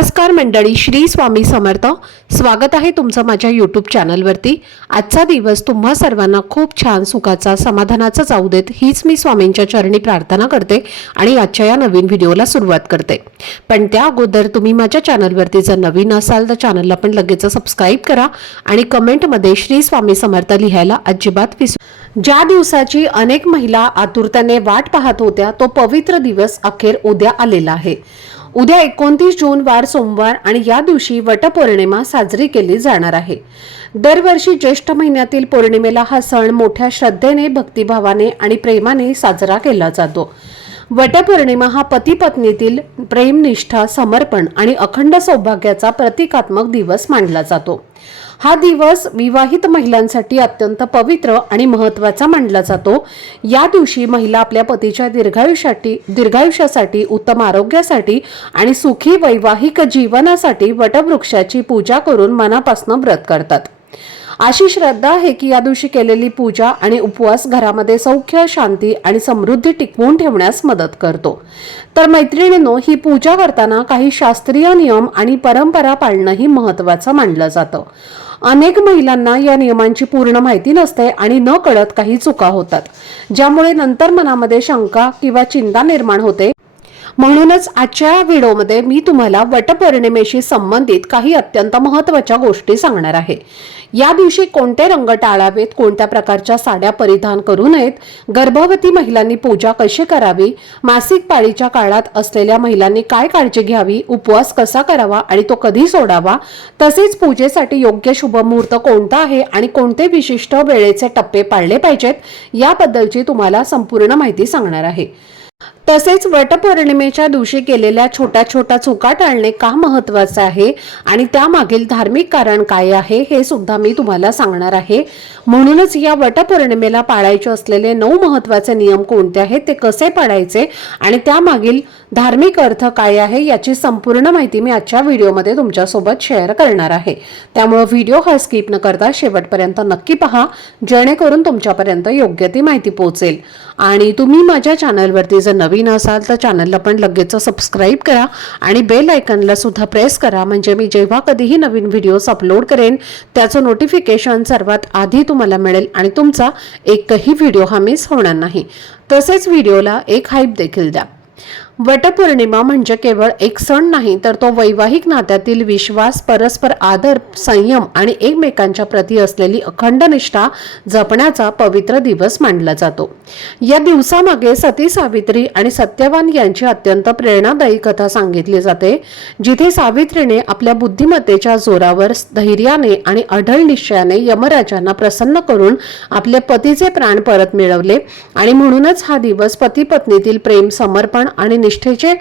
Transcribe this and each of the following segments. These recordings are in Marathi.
नमस्कार मंडळी, श्री स्वामी समर्थ. स्वागत आहे तुमचं माझ्या यूट्यूब चॅनलवरती. आजचा दिवस तुम्हा सर्वांना खूप छान, सुखाचा, समाधानाचा जाऊ देत, हीच मी स्वामींच्या चरणी प्रार्थना करते आणि आजच्या या नवीन व्हिडिओला सुरुवात करते. पण त्या अगोदर तुम्ही माझ्या चॅनलवरती जर नवीन असाल तर चॅनलला पण लगेच सबस्क्राईब करा आणि कमेंटमध्ये श्री स्वामी समर्थ लिहायला अजिबात विसरू. ज्या दिवसाची अनेक महिला आतुरतेने वाट पाहत होत्या तो पवित्र दिवस अखेर उद्या आलेला आहे. उद्या 29 जून वार सोमवार आणि या दिवशी वटपौर्णिमा साजरी केली जाणार आहे. दरवर्षी ज्येष्ठ महिन्यातील पौर्णिमेला हा सण मोठ्या श्रद्धेने, भक्तिभावाने आणि प्रेमाने साजरा केला जातो. वटपौर्णिमा हा पती पत्नीतील प्रेम, निष्ठा, समर्पण आणि अखंड सौभाग्याचा प्रतिकात्मक दिवस मानला जातो. हा दिवस विवाहित महिलांसाठी अत्यंत पवित्र आणि महत्त्वाचा मानला जातो. या दिवशी महिला आपल्या पतीच्या दीर्घायुष्यासाठी, उत्तम आरोग्यासाठी आणि सुखी वैवाहिक जीवनासाठी वटवृक्षाची पूजा करून मनापासून व्रत करतात. अशी श्रद्धा आहे की या दिवशी केलेली पूजा आणि उपवास घरामध्ये सौख्य, शांती आणि समृद्धी टिकवून ठेवण्यास मदत करतो. तर मैत्रिणींनो, ही पूजा करताना काही शास्त्रीय नियम आणि परंपरा पाळणंही महत्त्वाचं मानलं जातं. अनेक महिलांना या नियमांची पूर्ण माहिती नसते आणि न कळत काही चुका होतात, ज्यामुळे नंतर मनामध्ये शंका किंवा चिंता निर्माण होते. म्हणूनच आजच्या व्हिडिओमध्ये मी तुम्हाला वटपौर्णिमेशी संबंधित काही अत्यंत महत्त्वाच्या गोष्टी सांगणार आहे. या दिवशी कोणते रंग टाळावेत, कोणत्या प्रकारच्या साड्या परिधान करू नयेत, गर्भवती महिलांनी पूजा कशी करावी, मासिक पाळीच्या काळात असलेल्या महिलांनी काय काळजी घ्यावी, उपवास कसा करावा आणि तो कधी सोडावा, तसेच पूजेसाठी योग्य शुभ मुहूर्त कोणता आहे आणि कोणते विशिष्ट वेळेचे टप्पे पाळले पाहिजेत, याबद्दलची तुम्हाला संपूर्ण माहिती सांगणार आहे. तसेच वटपौर्णिमेच्या दिवशी केलेल्या छोट्या छोट्या चुका टाळणे का महत्त्वाचे आहे आणि त्यामागील धार्मिक कारण काय आहे हे सुद्धा मी तुम्हाला सांगणार आहे. म्हणूनच या वटपौर्णिमेला पाळायचे असलेले 9 महत्त्वाचे नियम कोणते आहेत, ते कसे पाळायचे आणि त्यामागील धार्मिक अर्थ काय आहे याची संपूर्ण माहिती मी आजच्या व्हिडिओमध्ये तुमच्यासोबत शेअर करणार आहे. त्यामुळे व्हिडिओ हा स्किप न करता शेवटपर्यंत नक्की पहा, जेणेकरून तुमच्यापर्यंत योग्य ती माहिती पोहोचेल. आणि तुम्ही माझ्या चॅनलवरती जर नवीन असाल तर चॅनलला पण लगेच सबस्क्राईब करा आणि बेल आयकॉनला सुद्धा प्रेस करा, म्हणजे मी जेव्हा कधीही नवीन व्हिडिओज अपलोड करेन त्याचं नोटिफिकेशन सर्वात आधी तुम्हाला मिळेल आणि तुमचा एकही व्हिडिओ हा मिस होणार नाही. तसेच व्हिडिओला एक हाईप देखील द्या. वटपौर्णिमा म्हणजे केवळ एक सण नाही, तर तो वैवाहिक नात्यातील विश्वास, परस्पर आदर, संयम आणि एकमेकांच्या प्रती असलेली अखंड निष्ठा जपण्याचा पवित्र दिवस मानला जातो. या दिवसामागे सती सावित्री आणि सत्यवान यांची अत्यंत प्रेरणादायी कथा सांगितली जाते, जिथे सावित्रीने आपल्या बुद्धिमत्तेच्या जोरावर, धैर्याने आणि अढळ निश्चयाने यमराजांना प्रसन्न करून आपले पतीचे प्राण परत मिळवले आणि म्हणूनच हा दिवस पती पत्नीतील प्रेम, समर्पण आणि निष्ठेचे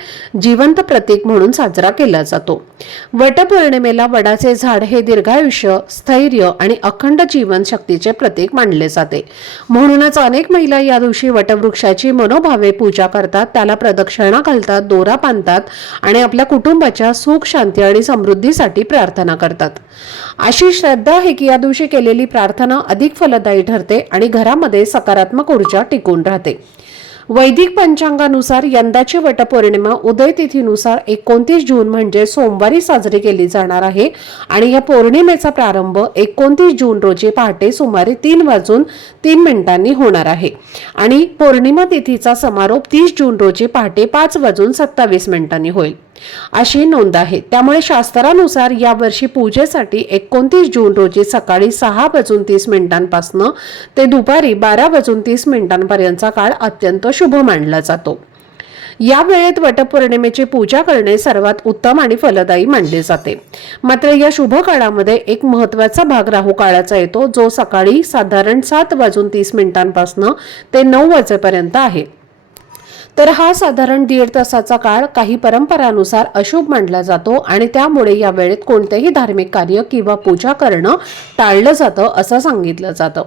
जिवंत प्रतीक म्हणून साजरा केला जातो. वटपौर्णिमेला वडाचे झाड हे दीर्घायुष्य, स्थैर्य आणि अखंड जीवन शक्तीचे प्रतीक मानले जाते. म्हणूनच अनेक महिला या दिवशी वटवृक्षाची मनोभावे पूजा करतात, त्याला प्रदक्षिणा घालतात, दोरा बांधतात आणि आपल्या कुटुंबाच्या सुख, शांती आणि समृद्धीसाठी प्रार्थना करतात. अशी श्रद्धा आहे की या दिवशी केलेली प्रार्थना अधिक फलदायी ठरते आणि घरामध्ये सकारात्मक ऊर्जा टिकून राहते. वैदिक पंचांगानुसार यंदाची वटपौर्णिमा उदय तिथीनुसार 29 जून म्हणजे सोमवारी साजरी केली जाणार आहे आणि या पौर्णिमेचा प्रारंभ 29 जून रोजी पहाटे सुमारे 3:03 होणार आहे आणि पौर्णिमा तिथीचा समारोप 30 जून रोजी पहाटे 5:27 होईल, अशी नोंद आहे. त्यामुळे शास्त्रानुसार यावर्षी पूजेसाठी 29 जून रोजी सकाळी 6:30 ते दुपारी 12:30 पर्यंतचा काळ अत्यंत शुभ मानला जातो. या वेळेत वटपौर्णिमेची पूजा करणे सर्वात उत्तम आणि फलदायी मानले जाते. मात्र या शुभ काळामध्ये एक महत्त्वाचा भाग राहू काळाचा येतो, जो सकाळी साधारण 7:30 ते 9 वाजेपर्यंत आहे. तर हा साधारण 1.5 तासाचा काळ काही परंपरानुसार अशुभ मानला जातो आणि त्यामुळे या वेळेत कोणतेही धार्मिक कार्य किंवा पूजा करणं टाळलं जातं असं सांगितलं जातं.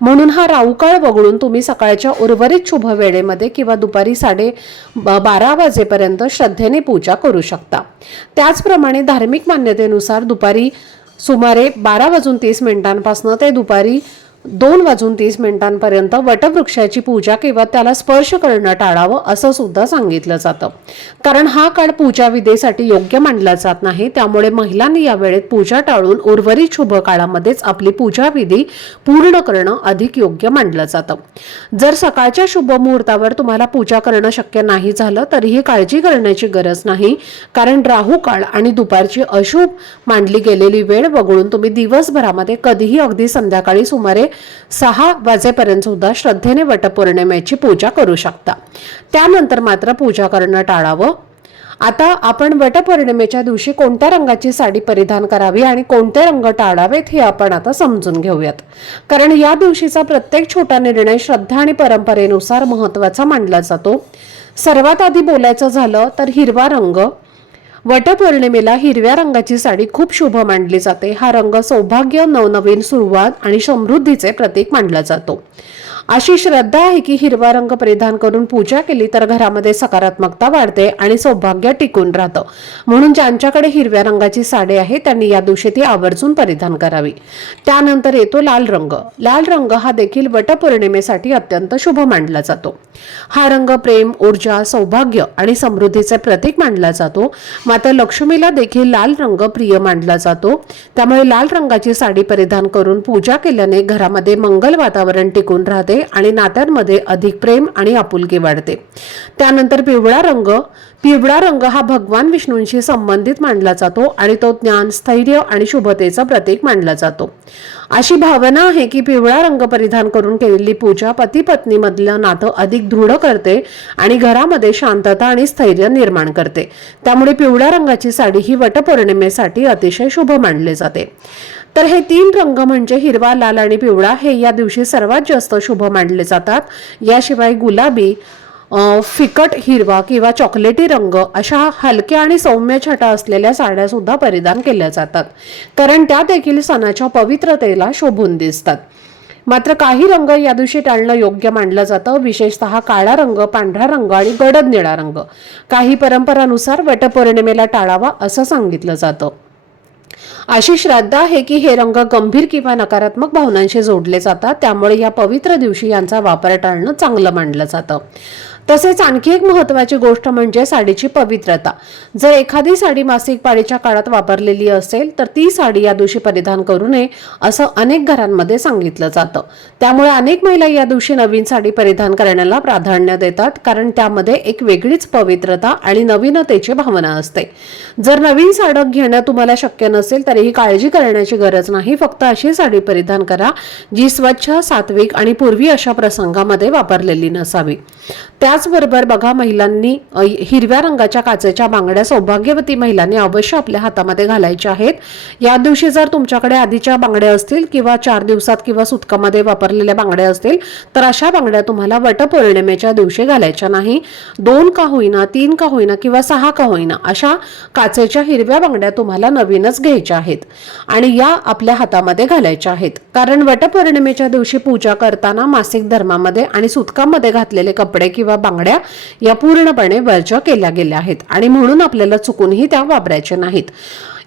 म्हणून हा राहू काळ वगळून तुम्ही सकाळच्या उर्वरित शुभ वेळेमध्ये किंवा दुपारी 12:30 वाजेपर्यंत श्रद्धेने पूजा करू शकता. त्याचप्रमाणे धार्मिक मान्यतेनुसार दुपारी सुमारे 12:30 ते दुपारी 2:30 वटवृक्षाची पूजा किंवा त्याला स्पर्श करणं टाळावं असं सुद्धा सांगितलं जातं. कारण हा काळ पूजा विधीसाठी योग्य मानला जात नाही. त्यामुळे महिलांनी या वेळेत पूजा टाळून उर्वरित शुभ काळामध्येच आपली पूजा विधी पूर्ण करणं अधिक योग्य मानलं जातं. जर सकाळच्या शुभ मुहूर्तावर तुम्हाला पूजा करणं शक्य नाही झालं तरीही काळजी करण्याची गरज नाही. कारण राहू काळ आणि दुपारची अशुभ मानली गेलेली वेळ वगळून तुम्ही दिवसभरामध्ये कधीही अगदी संध्याकाळी सुमारे 6 वाजेपर्यंत सुद्धा श्रद्धेने वटपौर्णिमेची पूजा करू शकता. त्यानंतर मात्र पूजा करणं टाळावं. आता आपण वटपौर्णिमेच्या दिवशी कोणत्या रंगाची साडी परिधान करावी आणि कोणते रंग टाळावेत हे आपण आता समजून घेऊयात. कारण या दिवशीचा प्रत्येक छोटा निर्णय श्रद्धा आणि परंपरेनुसार महत्त्वाचा मानला जातो. सर्वात आधी बोलायचं झालं तर हिरवा रंग. वटपौर्णिमेला हिरव्या रंगाची साडी खूप शुभ मानली जाते. हा रंग सौभाग्य, नवनवीन सुरुवात आणि समृद्धीचे प्रतीक मानला जातो. अशी श्रद्धा आहे की हिरवा रंग परिधान करून पूजा केली तर घरामध्ये सकारात्मकता वाढते आणि सौभाग्य टिकून राहतं. म्हणून ज्यांच्याकडे हिरव्या रंगाची साडी आहे त्यांनी या दिवशी ती आवर्जून परिधान करावी. त्यानंतर येतो लाल रंग. लाल रंग हा देखील वटपौर्णिमेसाठी अत्यंत शुभ मानला जातो. हा रंग प्रेम, ऊर्जा, सौभाग्य आणि समृद्धीचे प्रतीक मानला जातो. मात्र लक्ष्मीला देखील लाल रंग प्रिय मानला जातो. त्यामुळे लाल रंगाची साडी परिधान करून पूजा केल्याने घरामध्ये मंगल वातावरण टिकून राहते आणि नात्यांमध्ये अधिक प्रेम आणि आपुलकी वाढते. त्यानंतर पिवळा रंग. पिवळा रंग हा भगवान विष्णूंशी संबंधित मानला जातो आणि तो ज्ञान, स्थैर्य आणि शुभतेचं प्रतीक मानला जातो. अशी भावना आहे की पिवळा रंग परिधान करून केलेली पूजा पती पत्नी मधलं नातं अधिक दृढ करते आणि घरामध्ये शांतता आणि स्थैर्य निर्माण करते. त्यामुळे पिवळ्या रंगाची साडी ही वटपौर्णिमेसाठी अतिशय शुभ मानले जाते. तर हे 3 रंग म्हणजे हिरवा, लाल आणि पिवळा हे या दिवशी सर्वात जास्त शुभ मानले जातात. याशिवाय गुलाबी, फिकट हिरवा किंवा चॉकलेटी रंग अशा हलक्या आणि सौम्य छटा असलेल्या साड्या सुद्धा परिधान केल्या जातात. कारण त्या देखील सणाच्या पवित्रतेला शोभून दिसतात. मात्र काही रंग या दिवशी टाळणं योग्य मानलं जातं. विशेषतः काळा रंग, पांढरा रंग आणि गडद निळा रंग काही परंपरानुसार वटपौर्णिमेला टाळावा असं सांगितलं जातं. अशी श्रद्धा आहे की हे रंग गंभीर किंवा नकारात्मक भावनांशी जोडले जातात. त्यामुळे या पवित्र दिवशी यांचा वापर टाळणं चांगलं मानलं जातं. तसेच आणखी एक महत्त्वाची गोष्ट म्हणजे साडीची पवित्रता. जर एखादी साडी मासिक पाळीच्या काळात वापरलेली असेल तर ती साडी या दिवशी परिधान करू नये असं अनेक घरांमध्ये सांगितलं जातं. त्यामुळे अनेक महिला या दिवशी नवीन साडी परिधान करण्याला प्राधान्य देतात. कारण त्यामध्ये एक वेगळीच पवित्रता आणि नवीनतेची भावना असते. जर नवीन साडी घेणं तुम्हाला शक्य नसेल तरीही काळजी करण्याची गरज नाही. फक्त अशी साडी परिधान करा जी स्वच्छ, सात्विक आणि पूर्वी अशा प्रसंगामध्ये वापरलेली नसावी. त्याचबरोबर बघा, महिलांनी हिरव्या रंगाच्या काचेच्या बांगड्या सौभाग्यवती महिलांनी अवश्य आपल्या हातामध्ये घालायच्या आहेत. या दिवशी जर तुमच्याकडे आधीच्या बांगड्या असतील किंवा 4 दिवसात किंवा सुतकामध्ये वापरलेल्या बांगड्या असतील तर अशा बांगड्या तुम्हाला वटपौर्णिमेच्या दिवशी घालायच्या नाही. 2 का होईना, 3 का होईना किंवा 6 का होईना अशा काचेच्या हिरव्या बांगड्या तुम्हाला नवीनच घ्यायच्या आहेत आणि या आपल्या हातामध्ये घालायच्या आहेत. कारण वटपौर्णिमेच्या दिवशी पूजा करताना मासिक धर्मामध्ये आणि सुतकामध्ये घातलेले कपडे किंवा बांगड्या या पूर्णपणे वर्ज्य केल्या गेल्या आहेत आणि म्हणून आपल्याला चुकूनही त्या वापरायच्या नाहीत.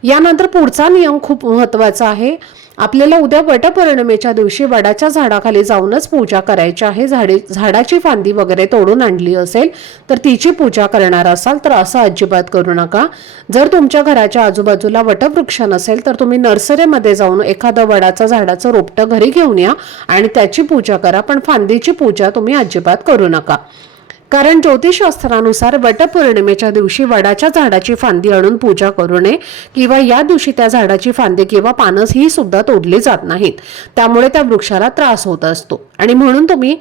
यानंतर पुढचा नियम खूप महत्त्वाचा आहे. आपल्याला उद्या वटपौर्णिमेच्या दिवशी वडाच्या झाडाखाली जाऊनच पूजा करायची आहे. झाडाची फांदी वगैरे तोडून आणली असेल तर तिची पूजा करणार असाल तर असं अजिबात करू नका. जर तुमच्या घराच्या आजूबाजूला वटवृक्ष नसेल तर तुम्ही नर्सरीमध्ये जाऊन एखादं वडाचं झाडाचं रोपटं घरी घेऊन या आणि त्याची पूजा करा. पण फांदीची पूजा तुम्ही अजिबात करू नका. कारण ज्योतिषशास्त्रानुसार वटपौर्णिमेच्या दिवशी वडाच्या झाडाची फांदी आणून पूजा करू नये किंवा या दिवशी त्या झाडाची फांदी किंवा पानस ही सुद्धा तोडली जात नाहीत. त्यामुळे त्या वृक्षाला त्रास होत असतो आणि म्हणून तुम्ही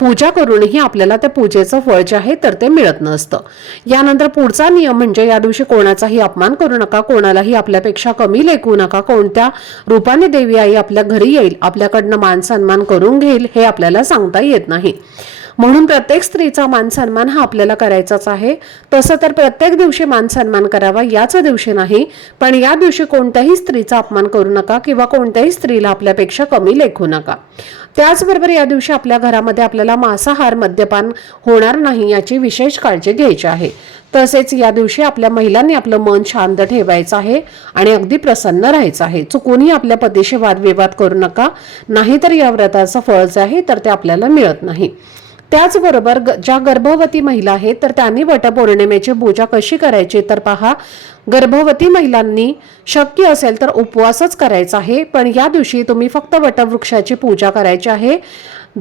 पूजा करूनही आपल्याला त्या पूजेचं फळ जे आहे तर ते मिळत नसतं. यानंतर पुढचा नियम म्हणजे या दिवशी कोणाचाही अपमान करू नका, कोणालाही आपल्यापेक्षा कमी लेखू नका. कोणत्या रूपाने देवी आई आपल्या घरी येईल, आपल्याकडनं मान सन्मान करून घेईल हे आपल्याला सांगता येत नाही. म्हणून प्रत्येक स्त्रीचा मान सन्मान हा आपल्याला करायचाच आहे. तसं तर प्रत्येक दिवशी मान सन्मान करावा याच दिवशी नाही, पण या दिवशी कोणत्याही स्त्रीचा अपमान करू नका किंवा कोणत्याही स्त्रीला आपल्यापेक्षा कमी लेखू नका. त्याचबरोबर या दिवशी आपल्या घरामध्ये आपल्याला मांसाहार मद्यपान होणार नाही याची विशेष काळजी घ्यायची आहे. तसेच या दिवशी आपल्या महिलांनी आपलं मन शांत ठेवायचं आहे आणि अगदी प्रसन्न राहायचं आहे. चुकूनही आपल्या पतीशी वादविवाद करू नका, नाहीतर या व्रताचं फळ जे आहे तर ते आपल्याला मिळत नाही. त्याचबरोबर ज्या गर्भवती महिला आहेत तर त्यांनी वटपौर्णिमेची पूजा कशी करायची तर पहा, गर्भवती महिलांनी शक्य असेल तर उपवासच करायचा आहे, पण या दिवशी तुम्ही फक्त वटवृक्षाची पूजा करायची आहे.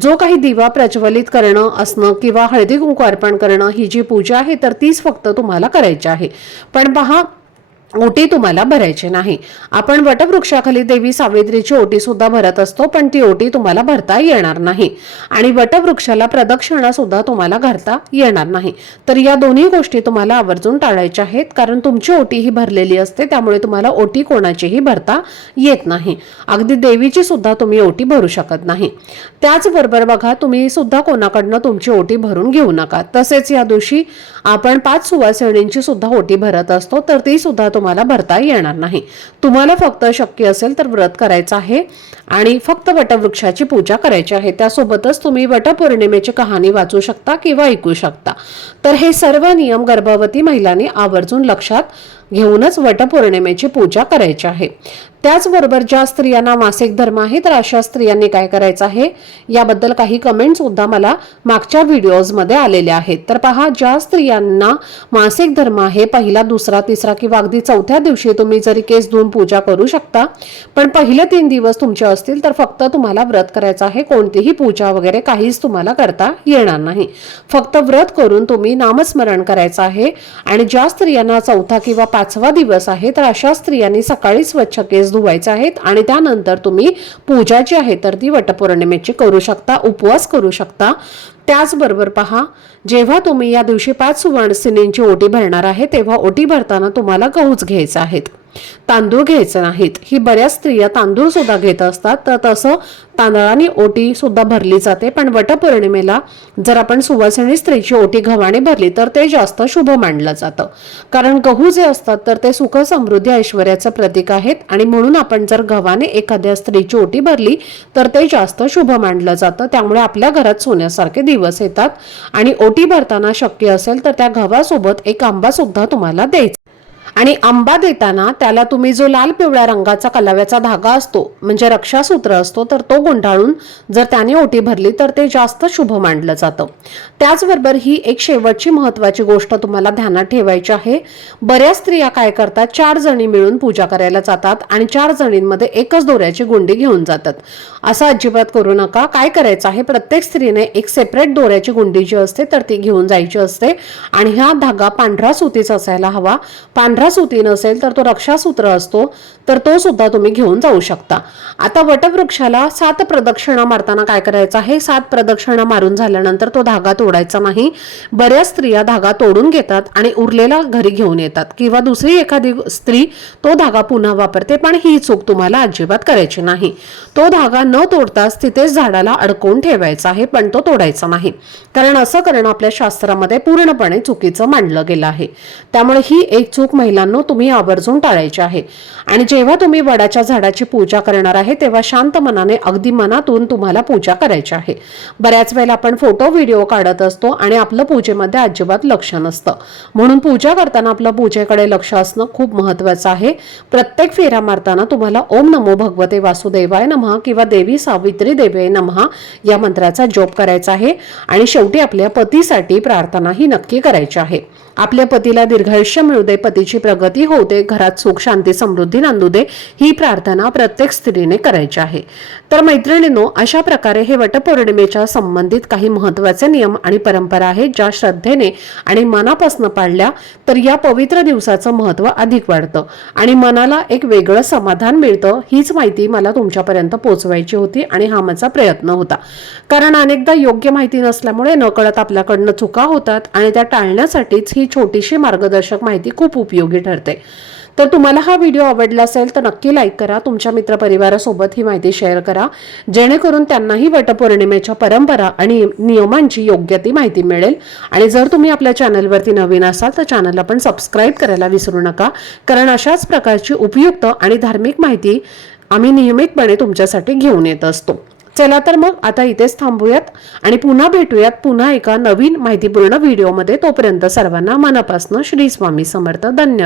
जो काही दिवा प्रज्वलित करणं असणं किंवा हळदी कुंकू अर्पण करणं ही जी पूजा आहे तर तीच फक्त तुम्हाला करायची आहे. पण पहा, ओटी तुम्हाला भरायची नाही. आपण वटवृक्षाखाली देवी सावित्रीची ओटी सुद्धा भरत असतो, पण ती ओटी तुम्हाला भरता येणार नाही आणि वटवृक्षाला प्रदक्षिणा सुद्धा तुम्हाला घालता येणार नाही. तर या दोन्ही गोष्टी तुम्हाला आवर्जून टाळायच्या आहेत, कारण तुमची ओटी ही भरलेली असते, त्यामुळे तुम्हाला ओटी कोणाचीही भरता येत नाही. अगदी देवीची सुद्धा तुम्ही ओटी भरू शकत नाही. त्याचबरोबर बघा, तुम्ही सुद्धा कोणाकडनं तुमची ओटी भरून घेऊ नका. तसेच या दिवशी आपण 5 सुवासिनींची सुद्धा ओटी भरत असतो, तर ती सुद्धा तुम्हाला भरता येणार नाही. तुम्हाला फक्त शक्य असेल तर व्रत करायचं आहे आणि फक्त वटवृक्षाची पूजा करायची आहे. त्यासोबतच तुम्ही वटपौर्णिमेची कहाणी वाचू शकता किंवा ऐकू शकता. तर हे सर्व नियम गर्भवती महिलांनी आवर्जून लक्षात घेऊनच वटपौर्णिमेची पूजा करायची आहे. त्याचबरोबर ज्या स्त्रियांना मासिक धर्म आहे तर अशा स्त्रियांनी काय करायचं आहे याबद्दल काही कमेंट सुद्धा मला मागच्या व्हिडिओजमध्ये आलेले आहेत. तर पहा, ज्या स्त्रियांना मासिक धर्म आहे, पहिला, दुसरा, तिसरा किंवा अगदी चौथ्या दिवशी तुम्ही जरी केस धुवून पूजा करू शकता, पण पहिले 3 दिवस तुमचे असतील तर फक्त तुम्हाला व्रत करायचं आहे. कोणतीही पूजा वगैरे काहीच तुम्हाला करता येणार नाही. फक्त व्रत करून तुम्ही नामस्मरण करायचं आहे. आणि ज्या स्त्रियांना चौथा किंवा 5वा दिवस आहे तर अशा स्त्रियांनी सकाळी स्वच्छ केस धुवायचे आहेत आणि त्यानंतर तुम्ही पूजा जी आहे तर ती वटपौर्णिमेची करू शकता, उपवास करू शकता. त्याचबरोबर पहा, जेव्हा तुम्ही या दिवशी 5 सुवासिनींची ओटी भरणार आहे तेव्हा ओटी भरताना तुम्हाला गहूच घ्यायचे आहेत, तांदूळ घ्यायचे नाहीत. ही बऱ्याच स्त्रिया तांदूळ सुद्धा घेत असतात, तर तसं तांदळाने ओटी सुद्धा भरली जाते. पण वटपौर्णिमेला जर आपण सुवासिनी स्त्रीची ओटी गव्हाने भरली तर ते जास्त शुभ मानलं जातं, कारण गहू जे असतात तर ते सुख समृद्धी ऐश्वर्याचं प्रतीक आहेत आणि म्हणून आपण जर गव्हाने एखाद्या स्त्रीची ओटी भरली तर ते जास्त शुभ मानलं जातं. त्यामुळे आपल्या घरात सोन्यासारखे दिवस येतात. आणि ओटी भरताना शक्य असेल तर त्या गव्हासोबत एक आंबा सुद्धा तुम्हाला द्यायचा. आणि आंबा देताना त्याला तुम्ही जो लाल पिवळ्या रंगाचा कलाव्याचा धागा असतो म्हणजे रक्षासूत्र असतो तर तो गुंडाळून जर त्याने ओटी भरली तर ते जास्त शुभ मानलं जातं. त्याचबरोबर ही एक शेवटची महत्त्वाची गोष्ट तुम्हाला ध्यानात ठेवायची आहे. बऱ्याच स्त्रिया काय करतात, 4 जणी मिळून पूजा करायला जातात आणि 4 जणींमध्ये एकच दोऱ्याची गुंडी घेऊन जातात. असं अजिबात करू नका. काय करायचं आहे, प्रत्येक स्त्रीने एक सेपरेट दोऱ्याची गुंडी जी असते तर ती घेऊन जायची असते आणि हा धागा पांढरा सुतीचा असायला हवा. पांढरा सूती नसेल तर तो रक्षासूत्र असतो तर तो सुद्धा तुम्ही घेऊन जाऊ शकता. आता वटवृक्षाला 7 प्रदक्षिणा मारताना काय करायचं आहे, 7 प्रदक्षिणा मारून झाल्यानंतर तो धागा तोडायचा नाही. बऱ्याच स्त्रिया धागा तोडून घेतात आणि उरलेला घरी घेऊन येतात किंवा दुसरी एखादी स्त्री तो धागा पुन्हा वापरते, पण ही चूक तुम्हाला अजिबात करायची नाही. तो धागा न तोडताच तिथेच झाडाला अडकवून ठेवायचा आहे, पण तो तोडायचा नाही, कारण असं करणं आपल्या शास्त्रामध्ये पूर्णपणे चुकीचं मानलं गेलं आहे. त्यामुळे ही एक चूक महिलांनो तुम्ही आवर्जून टाळायची आहे. आणि जेव्हा तुम्ही वडाच्या झाडाची पूजा करणार आहे तेव्हा शांत मनाने अगदी मनातून तुम्हाला पूजा करायची आहे. बऱ्याच वेळेला आपण फोटो व्हिडिओ काढत असतो आणि आपलं पूजेमध्ये अजिबात लक्ष नसतं, म्हणून पूजा करताना आपलं पूजेकडे लक्ष असणं खूप महत्त्वाचं आहे. प्रत्येक फेरा मारताना तुम्हाला ओम नमो भगवते वासुदेवाय नमः किंवा देवी सावित्री देवे नमः या मंत्राचा जप करायचा आहे. आणि शेवटी आपल्या पतीसाठी प्रार्थना ही नक्की करायची आहे. आपल्या पतीला दीर्घायुष्य मिळू दे, पतीची प्रगती होऊ दे, घरात सुख शांती समृद्धी नांदू दे, ही प्रार्थना प्रत्येक स्त्रीने करायची आहे. तर मैत्रिणींनो, अशा प्रकारे हे वटपौर्णिमेच्या संबंधित काही महत्त्वाचे नियम आणि परंपरा आहेत ज्या श्रद्धेने आणि मनापासून पाळल्या तर या पवित्र दिवसाचं महत्त्व अधिक वाढतं आणि मनाला एक वेगळं समाधान मिळतं. हीच माहिती मला तुमच्यापर्यंत पोहोचवायची होती आणि हा माझा प्रयत्न होता. कारण अनेकदा योग्य माहिती नसल्यामुळे नकळत आपल्याकडनं चुका होतात आणि त्या टाळण्यासाठीच ही छोटीशी मार्गदर्शक माहिती खूप उपयोगी ठरते. तर तुम्हाला हा व्हिडिओ आवडला असेल तर नक्की लाईक करा, तुमच्या मित्रपरिवारासोबत ही माहिती शेअर करा, जेणेकरून त्यांनाही वटपौर्णिमेच्या परंपरा आणि नियमांची योग्य ती माहिती मिळेल. आणि जर तुम्ही आपल्या चॅनलवरती नवीन असाल तर चॅनलला पण सबस्क्राईब करायला विसरू नका, कारण अशाच प्रकारची उपयुक्त आणि धार्मिक माहिती आम्ही नियमितपणे तुमच्यासाठी घेऊन येत असतो. चला तर मग आता इथेच थांबूयात आणि पुन्हा भेटूयात पुन्हा एका नवीन माहितीपूर्ण व्हिडिओमध्ये. तोपर्यंत सर्वांना मनापासून श्री स्वामी समर्थ. धन्यवाद.